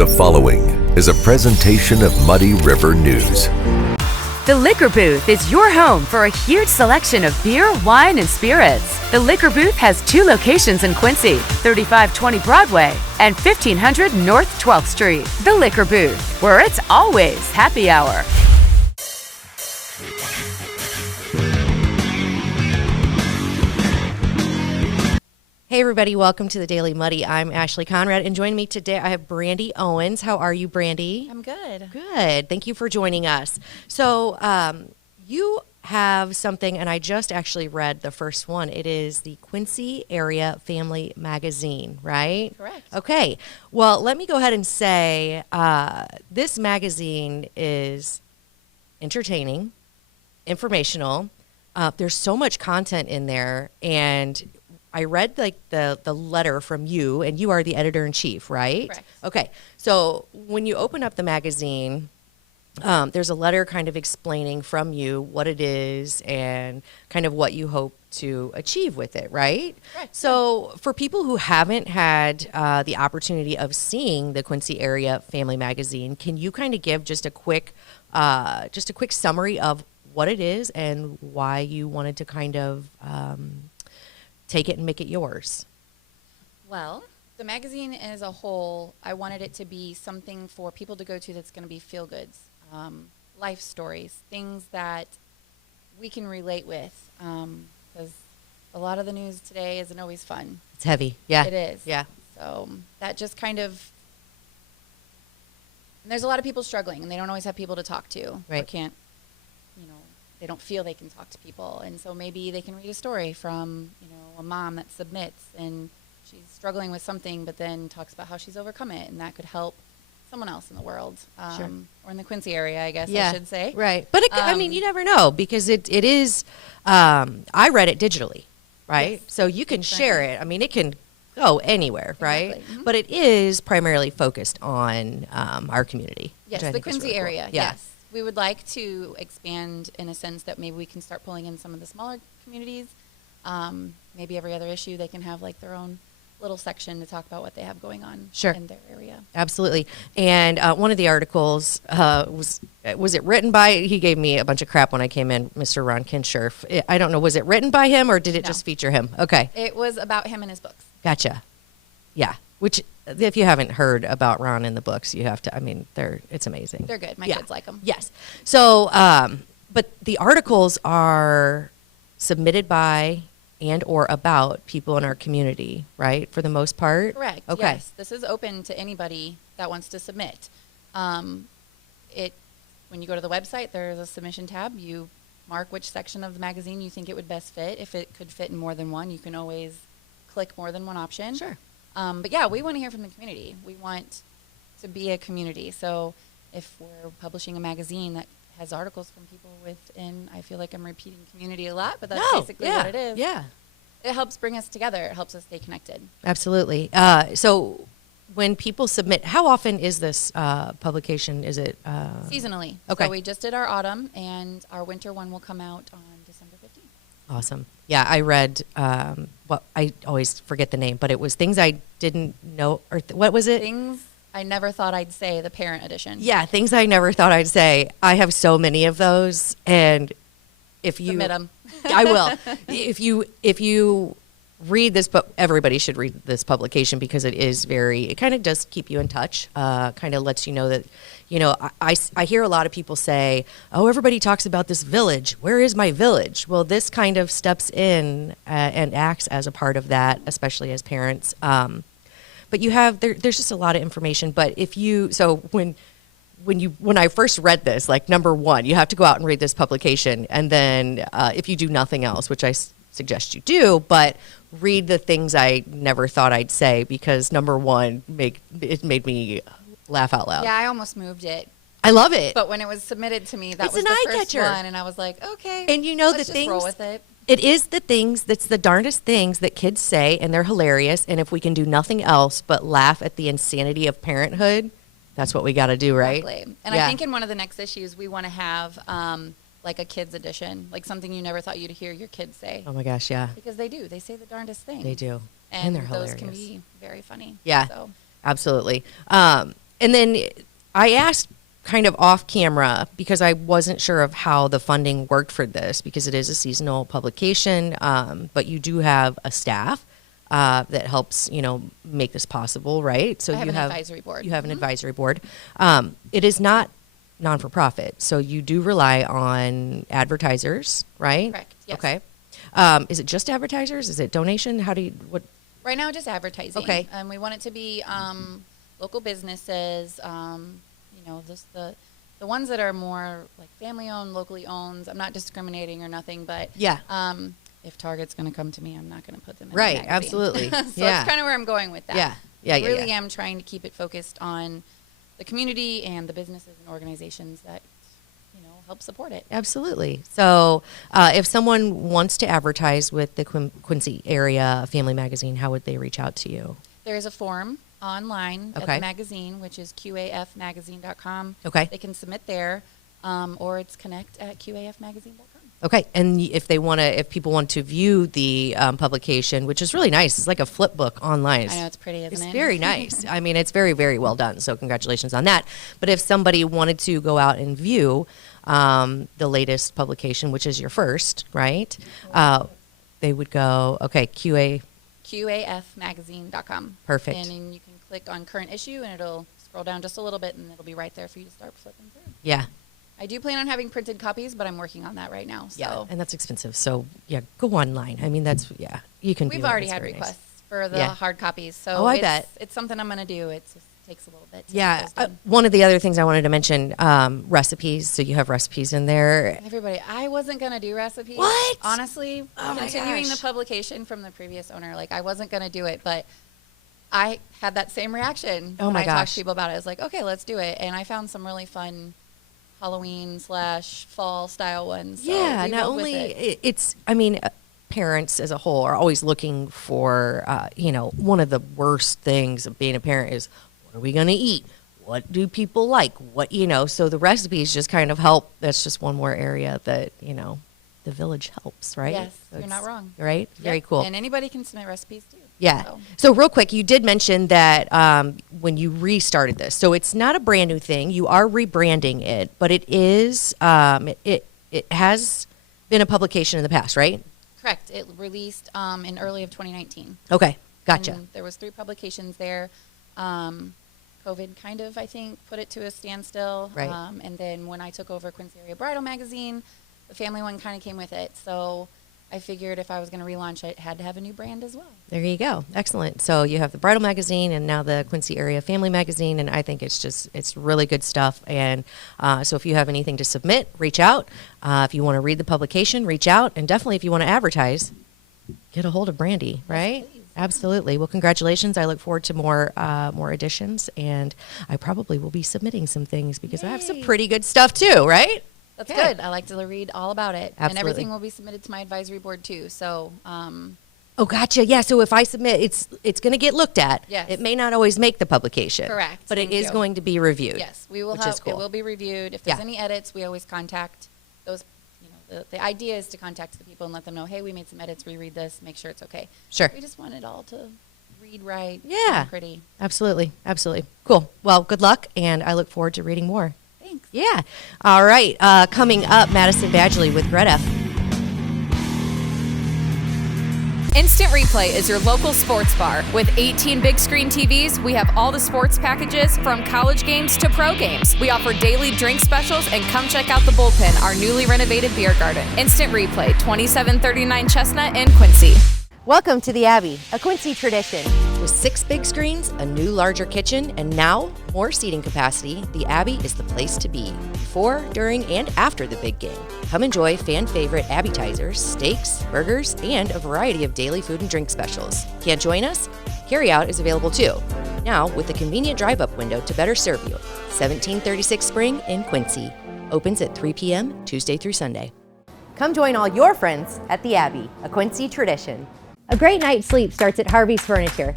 The following is a presentation of Muddy River News. The Liquor Booth is your home for a huge selection of beer, wine, and spirits. The Liquor Booth has 2 locations in Quincy, 3520 Broadway and 1500 North 12th Street. The Liquor Booth, where it's always happy hour. Hey everybody, welcome to the Daily Muddy. I'm Ashley Conrad, and joining me today I have Brandy Owens. How are you, Brandy? I'm good. Good. Thank you for joining us. So you have something, and I just actually read the first one. It is the Quincy Area Family Magazine, right? Correct. Okay. Well, let me go ahead and say this magazine is entertaining, informational. There's so much content in there, and I read like the letter from you, and you are the editor-in-chief, right? Correct. Okay. So when you open up the magazine, there's a letter kind of explaining from you what it is and kind of what you hope to achieve with it, right? Correct. So for people who haven't had the opportunity of seeing the Quincy Area Family Magazine, can you kind of give just a quick summary of what it is and why you wanted to kind of take it and make it yours? Well, the magazine as a whole, I wanted it to be something for people to go to that's going to be feel-goods, life stories, things that we can relate with, because a lot of the news today isn't always fun. It's heavy. Yeah. It is. Yeah. So that just kind of, and there's a lot of people struggling, and they don't always have people to talk to. Right. Or can't, they don't feel they can talk to people. And so maybe they can read a story from, a mom that submits and she's struggling with something, but then talks about how she's overcome it, and that could help someone else in the world, Sure. or in the Quincy area, I guess Yeah. I should say. Right. But you never know, because it is, I read it digitally, right? Yes. So you can share it. I mean, it can go anywhere, right? Exactly. Mhm. But it is primarily focused on our community. Yes, which I the think is Quincy really cool. area, Yeah. yes. We would like to expand in a sense that maybe we can start pulling in some of the smaller communities. Maybe every other issue they can have like their own little section to talk about what they have going on Sure. in their area. Absolutely. And one of the articles was it written by, he gave me a bunch of crap when I came in, Mr. Ron Kinscherf. I don't know, was it written by him or did it No. just feature him? Okay. It was about him and his books. Gotcha. Yeah. Which, if you haven't heard about Ron in the books, you have to, it's amazing. They're good. My Yeah. kids like them. Yes. So, but the articles are submitted by and or about people in our community, right? For the most part? Correct. Okay. Yes. This is open to anybody that wants to submit. When you go to the website, there's a submission tab. You mark which section of the magazine you think it would best fit. If it could fit in more than one, you can always click more than one option. Sure. But yeah, we want to hear from the community. We want to be a community. So if we're publishing a magazine that has articles from people within, I feel like I'm repeating community a lot, but that's basically what it is. Yeah. It helps bring us together. It helps us stay connected. Absolutely. So when people submit, how often is this publication? Is it? Seasonally. Okay. So we just did our autumn, and our winter one will come out on December 15th. Awesome. Yeah, I read, I always forget the name, but it was Things I Didn't Know, or what was it? Things I Never Thought I'd Say, the parent edition. Yeah, Things I Never Thought I'd Say. I have so many of those, and if you... Submit 'em. I will. If you read this, but everybody should read this publication because it kind of does keep you in touch, kind of lets you know that, I hear a lot of people say, oh, everybody talks about this village. Where is my village? Well, this kind of steps in and acts as a part of that, especially as parents. But you have, there's just a lot of information. But when I first read this, like number one, you have to go out and read this publication. And then if you do nothing else, which I suggest you do, but read the Things I Never Thought I'd Say, because number one, it made me laugh out loud. Yeah, I almost moved it. I love it. But when it was submitted to me, that It's was an the eye-catcher. first one, and I was like, okay. And let's just roll with it. It is the things, that's the darndest things that kids say, and they're hilarious. And if we can do nothing else but laugh at the insanity of parenthood, that's what we got to do, right? Exactly. And Yeah. I think in one of the next issues, we want to have like a kids edition, like something you never thought you'd hear your kids say. Oh my gosh, yeah. Because they do. They say the darndest things. They do. And they're those hilarious. can be very funny. Yeah. So. Absolutely. And then I asked kind of off camera because I wasn't sure of how the funding worked for this because it is a seasonal publication, but you do have a staff that helps, make this possible, right? So I have an advisory board. You have an advisory board. It is not non-for-profit, so you do rely on advertisers, right? Correct, yes. Okay. Is it just advertisers? Is it donation? What? Right now, just advertising. Okay. We want it to be local businesses, just the ones that are more like family-owned, locally owned. I'm not discriminating or nothing, but Yeah. If Target's going to come to me, I'm not going to put them in Right, the magazine. absolutely. So Yeah. that's kind of where I'm going with that. Yeah. Yeah, I yeah, really yeah. am trying to keep it focused on the community and the businesses and organizations that, help support it. Absolutely. So if someone wants to advertise with the Quincy Area Family Magazine, how would they reach out to you? There is a form online at Okay. the magazine, which is qafmagazine.com. Okay. They can submit there, or it's connect@qafmagazine.com. Okay. And if people want to view the publication, which is really nice, it's like a flip book online. I know, it's pretty, isn't It's it? very nice. I mean, it's very, very well done. So congratulations on that. But if somebody wanted to go out and view the latest publication, which is your first, right? They would go, qafmagazine.com. Perfect. And then you can click on current issue, and it'll scroll down just a little bit, and it'll be right there for you to start flipping through. Yeah. I do plan on having printed copies, but I'm working on that right now. So Yeah. And that's expensive. So, yeah, go online. I mean, you can do we've it. already It's had very nice. requests for the Yeah. hard copies. So Oh, I bet. it's something I'm going to do. It just takes a little bit to get Yeah. those done. One of the other things I wanted to mention, recipes. So you have recipes in there. Everybody, I wasn't going to do recipes. What? Honestly, Oh my continuing gosh. the publication from the previous owner, I wasn't going to do it, but I had that same reaction Oh when my I talked gosh. to people about it. I was like, okay, let's do it. And I found some really fun Halloween/fall style ones. So Yeah, we not rolled with only it. parents as a whole are always looking for, one of the worst things of being a parent is, what are we going to eat? What do people like? So the recipes just kind of help. That's just one more area that, the village helps, right? Yes, So you're not it's- wrong. Right? Very Yep. cool. And anybody can submit recipes too. Yeah. So. So real quick, you did mention that when you restarted this, so it's not a brand new thing. You are rebranding it, but it is it has been a publication in the past, right? Correct. It released in early of 2019. Okay, gotcha. And there was 3 publications there. COVID kind of, I think, put it to a standstill. Right. And then when I took over Quincy Area Bridal Magazine, the family one kind of came with it. So I figured if I was going to relaunch it, had to have a new brand as well. There you go. Excellent. So you have the Bridal Magazine and now the Quincy Area Family Magazine, and I think it's really good stuff. And so if you have anything to submit, reach out. If you want to read the publication, reach out. And definitely if you want to advertise, get a hold of Brandy, right? please. Absolutely. Well, congratulations. I look forward to more editions, and I probably will be submitting some things because I have some Yay. pretty good stuff too, right? That's Okay. good. I like to read all about it. Absolutely. And everything will be submitted to my advisory board too. So Oh, gotcha. Yeah. So if I submit, it's going to get looked at. Yes. It may not always make the publication. Correct. But it Thank is you. going to be reviewed. yes, we will which have is cool. it will be reviewed. If there's Yeah. any edits, we always contact those. The idea is to contact the people and let them know, hey, we made some edits, reread this, make sure it's okay. Sure. We just want it all to read right. Yeah. and pretty. Absolutely. Absolutely. Cool. Well, good luck, and I look forward to reading more. Thanks. Yeah. All right. Coming up, Madison Badgley with Gredf. Instant Replay is your local sports bar. With 18 big screen TVs, we have all the sports packages from college games to pro games. We offer daily drink specials, and come check out the Bullpen, our newly renovated beer garden. Instant Replay, 2739 Chestnut in Quincy. Welcome to the Abbey, a Quincy tradition. With 6 big screens, a new larger kitchen, and now more seating capacity, the Abbey is the place to be before, during, and after the big game. Come enjoy fan favorite appetizers, steaks, burgers, and a variety of daily food and drink specials. Can't join us? Carryout is available too. Now with a convenient drive-up window to better serve you. 1736 Spring in Quincy. Opens at 3 p.m. Tuesday through Sunday. Come join all your friends at the Abbey, a Quincy tradition. A great night's sleep starts at Harvey's Furniture.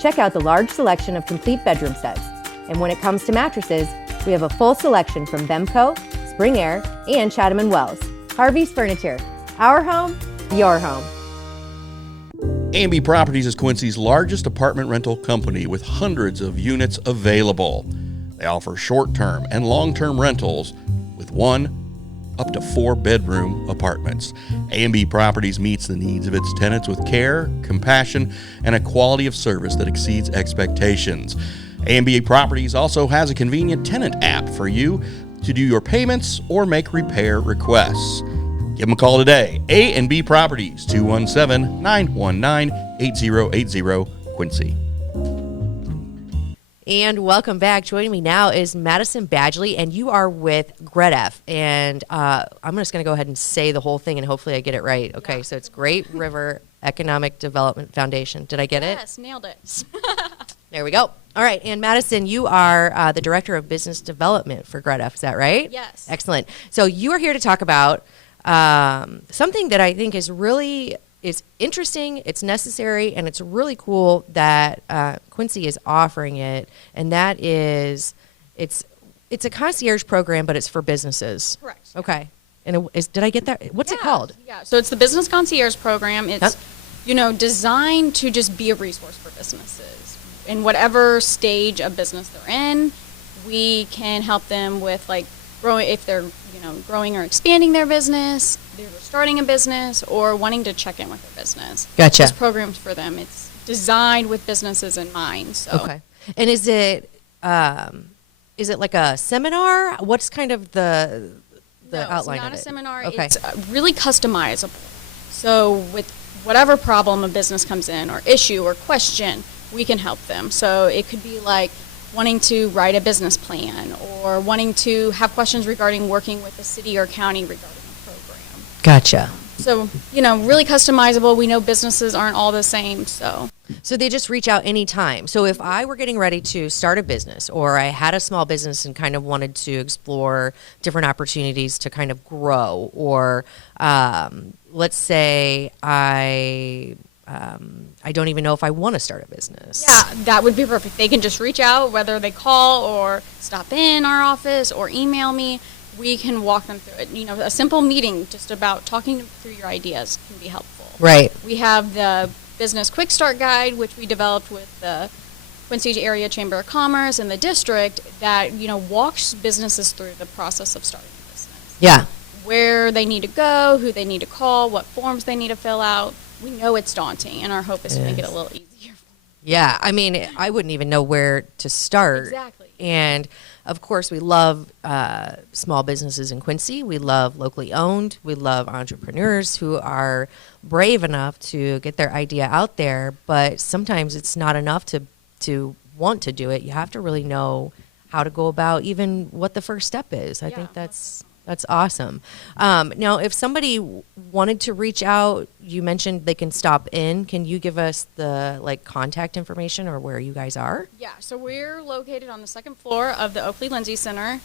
Check out the large selection of complete bedroom sets. And when it comes to mattresses, we have a full selection from Bemco, Spring Air, and Chatham & Wells. Harvey's Furniture. Our home, your home. A&B Properties is Quincy's largest apartment rental company with hundreds of units available. They offer short-term and long-term rentals with 1 up to 4-bedroom apartments. A&B Properties meets the needs of its tenants with care, compassion, and a quality of service that exceeds expectations. A&B Properties also has a convenient tenant app for you to do your payments or make repair requests. Give them a call today. A&B Properties, 217-919-8080, Quincy. And welcome back. Joining me now is Madison Badgley, and you are with Gredf. And I'm just going to go ahead and say the whole thing, and hopefully I get it right. Okay, so it's Great River Economic Development Foundation. Did I get it? Yes, nailed it. There we go. All right, and Madison, you are the Director of Business Development for Gredf. Is that right? Yes. Excellent. So you are here to talk about something that I think is interesting, it's necessary, and it's really cool that Quincy is offering it, and that is it's a concierge program, but it's for businesses. Correct. Okay. And did I get that? What's it called? Yeah, so it's the Business Concierge Program. It's, designed to just be a resource for businesses. In whatever stage of business they're in, we can help them with, like, growing, if they're, growing or expanding their business, they're starting a business, or wanting to check in with their business. Gotcha. This program's for them. It's designed with businesses in mind. So. Okay. And is it like a seminar? What's kind of the outline it's not of it? a seminar. Okay. It's really customizable. So with whatever problem a business comes in, or issue or question, we can help them. So it could be like wanting to write a business plan, or wanting to have questions regarding working with the city or county regarding a program. Gotcha. So, really customizable. We know businesses aren't all the same, so. So they just reach out anytime. So if I were getting ready to start a business, or I had a small business and kind of wanted to explore different opportunities to kind of grow, or let's say I don't even know if I want to start a business. Yeah, that would be perfect. They can just reach out, whether they call or stop in our office or email me. We can walk them through it. A simple meeting just about talking through your ideas can be helpful. Right. We have the Business Quick Start Guide, which we developed with the Quincy Area Chamber of Commerce and the district, that, walks businesses through the process of starting a business. Yeah. Where they need to go, who they need to call, what forms they need to fill out. We know it's daunting, and our hope is to make it a little easier. Yeah, I mean, I wouldn't even know where to start. Exactly. And, of course, we love small businesses in Quincy. We love locally owned. We love entrepreneurs who are brave enough to get their idea out there. But sometimes it's not enough to want to do it. You have to really know how to go about even what the first step is. I think that's awesome. Now, if somebody wanted to reach out, you mentioned they can stop in. Can you give us the contact information or where you guys are? Yeah, so we're located on the second floor of the Oakley Lindsay Center.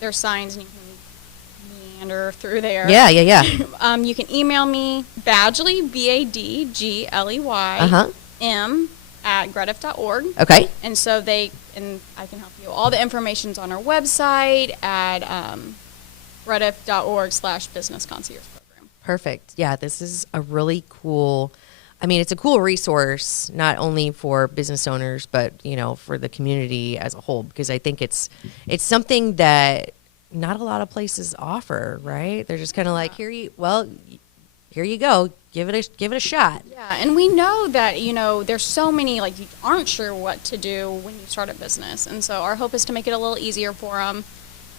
There's signs, and you can meander through there. Yeah. You can email me, Badgley, Badgley, M @gredf.org. Okay. And so I can help you. All the information's on our website at Gredf.org/business concierge program. Perfect. Yeah, this is a really cool, it's a cool resource, not only for business owners, but, for the community as a whole, because I think it's something that not a lot of places offer, right? They're just kind of like, here you go. Give it a shot. Yeah, and we know that, there's so many, you aren't sure what to do when you start a business. And so our hope is to make it a little easier for them,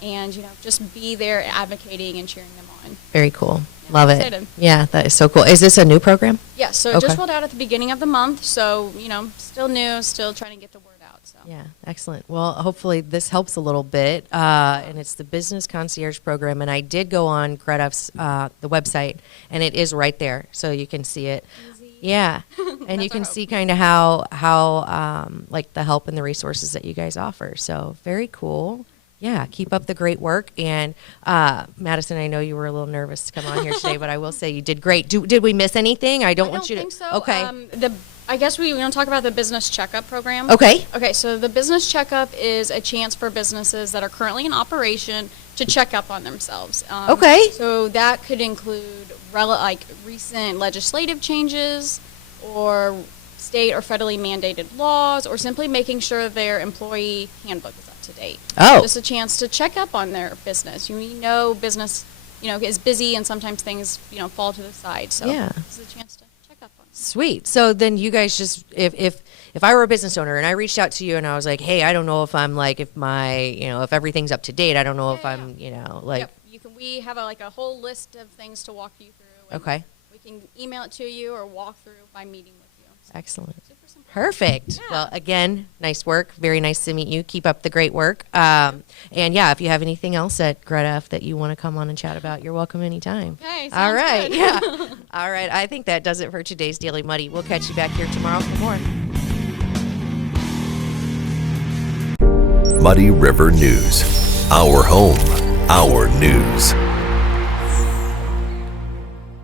and, just be there advocating and cheering them on. Very cool. Love it. Excited. Yeah, that is so cool. Is this a new program? Yeah, so it just rolled out at the beginning of the month. So, still new, still trying to get the word out. So. Yeah, excellent. Well, hopefully this helps a little bit. And it's the Business Concierge Program. And I did go on Gredf's the website, and it is right there, so you can see it. Easy. Yeah, and you can see kind of how the help and the resources that you guys offer. So very cool. Yeah, keep up the great work. And Madison, I know you were a little nervous to come on here today, but I will say you did great. Did we miss anything? I don't want you to. think so. Okay. I guess we want to talk about the business checkup program. Okay. Okay, so the business checkup is a chance for businesses that are currently in operation to check up on themselves. Okay. So that could include recent legislative changes, or state or federally mandated laws, or simply making sure their employee handbook is up to to date. Oh. Just a chance to check up on their business. You know, business, is busy and sometimes things, fall to the side. So Yeah. this is a chance to check up on them. Sweet. So then you guys just, if I were a business owner and I reached out to you and I was like, hey, I don't know if I'm like, if my, if everything's up to date, I don't know if I'm, like. Yep. We have a whole list of things to walk you through. And Okay. we can email it to you or walk through by meeting with you. So Excellent. super simple. Perfect. Yeah. Well, again, nice work. Very nice to meet you. Keep up the great work. And yeah, if you have anything else at Gredf that you want to come on and chat about, you're welcome anytime. Okay, All sounds right. good. Yeah. All right. I think that does it for today's Daily Muddy. We'll catch you back here tomorrow for more. Muddy River News. Our home, our news.